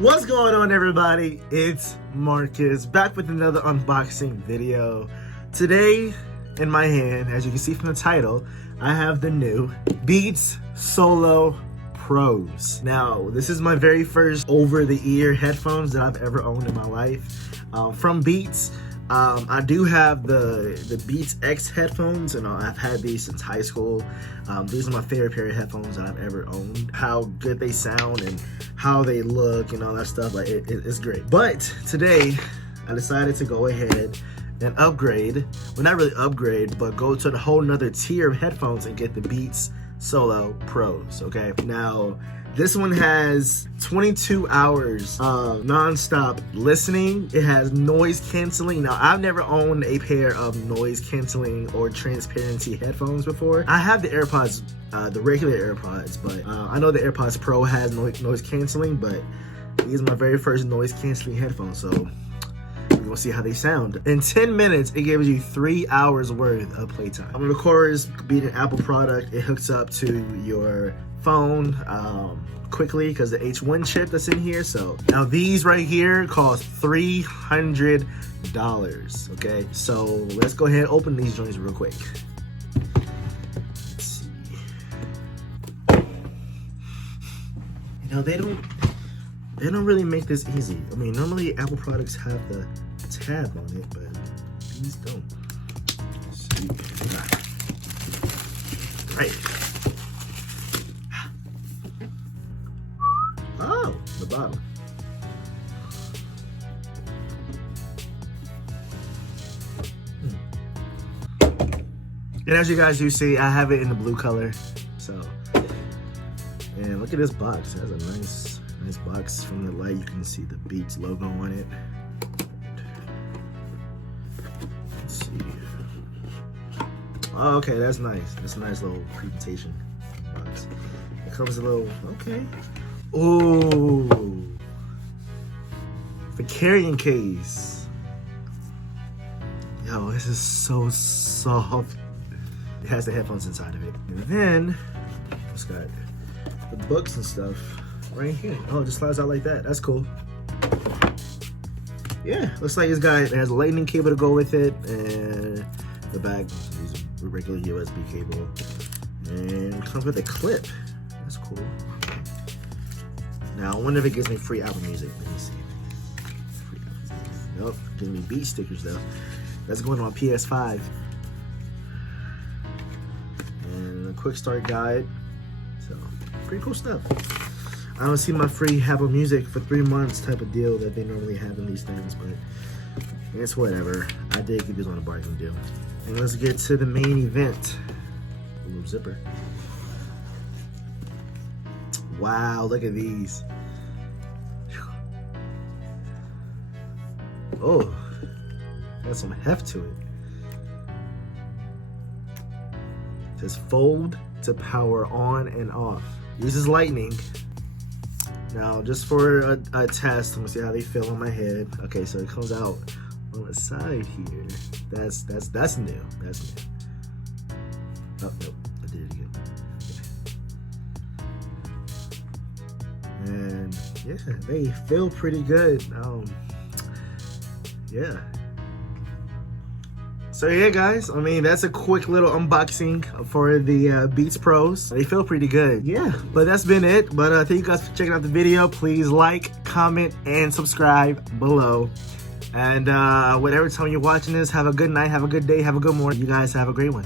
What's going on, everybody? It's Marcus back with another unboxing video. Today in my hand, as you can see from the title, I have the new Beats Solo Pros. Now, this is my very first over-the-ear headphones that I've ever owned in my life from Beats. I do have the Beats X headphones, and I've had these since high school. These are my favorite pair of headphones that I've ever owned. How good they sound and how they look and all that stuff, like it's great. But today, I decided to go ahead and upgrade. Well, not really upgrade, but go to a whole nother tier of headphones and get the Beats Solo Pros, okay? Now, this one has 22 hours of non-stop listening. It has noise canceling. Now, I've never owned a pair of noise canceling or transparency headphones before. I have the AirPods, the regular AirPods, but I know the AirPods Pro has noise canceling, but these are my very first noise canceling headphones, so we're gonna see how they sound. In 10 minutes, it gives you 3 hours worth of playtime. Of course, being an Apple product, it hooks up to your phone quickly because the H1 chip that's in here. So now these right here cost $300, okay? So let's go ahead and open these joints real quick. Let's see. You know, they don't really make this easy. I mean, normally Apple products have the tab on it, but these don't. Let's see. Right. Oh, the bottom. And as you guys do see, I have it in the blue color. So, and look at this box. It has a nice box. From the light, you can see the Beats logo on it. Let's see. Oh, okay, that's nice. That's a nice little presentation box. It comes a little, okay. Ooh, the carrying case. Yo, this is so soft. It has the headphones inside of it. And then it's got the books and stuff right here. Oh, it just slides out like that. That's cool. Yeah, looks like it has a lightning cable to go with it, and the back is a regular USB cable, and it comes with a clip. That's cool. Now, I wonder if it gives me free Apple Music. Let me see. Nope, gives me Beat stickers though. That's going on PS5. And a quick start guide. So, pretty cool stuff. I don't see my free Apple Music for 3 months type of deal that they normally have in these things, but it's whatever. I did get this on a bargain deal. And let's get to the main event. A little zipper. Wow, look at these. Oh, got some heft to it. It says fold to power on and off. Uses lightning. Now, just for a test, I'm gonna see how they feel on my head. Okay, so it comes out on the side here. That's new. That's new. Oh, nope, I did it again. And yeah, they feel pretty good. Yeah. So yeah, guys, I mean, that's a quick little unboxing for the Beats Pros. They feel pretty good. Yeah, but that's been it. But thank you guys for checking out the video. Please like, comment, and subscribe below. And whatever time you're watching this, have a good night, have a good day, have a good morning. You guys have a great one.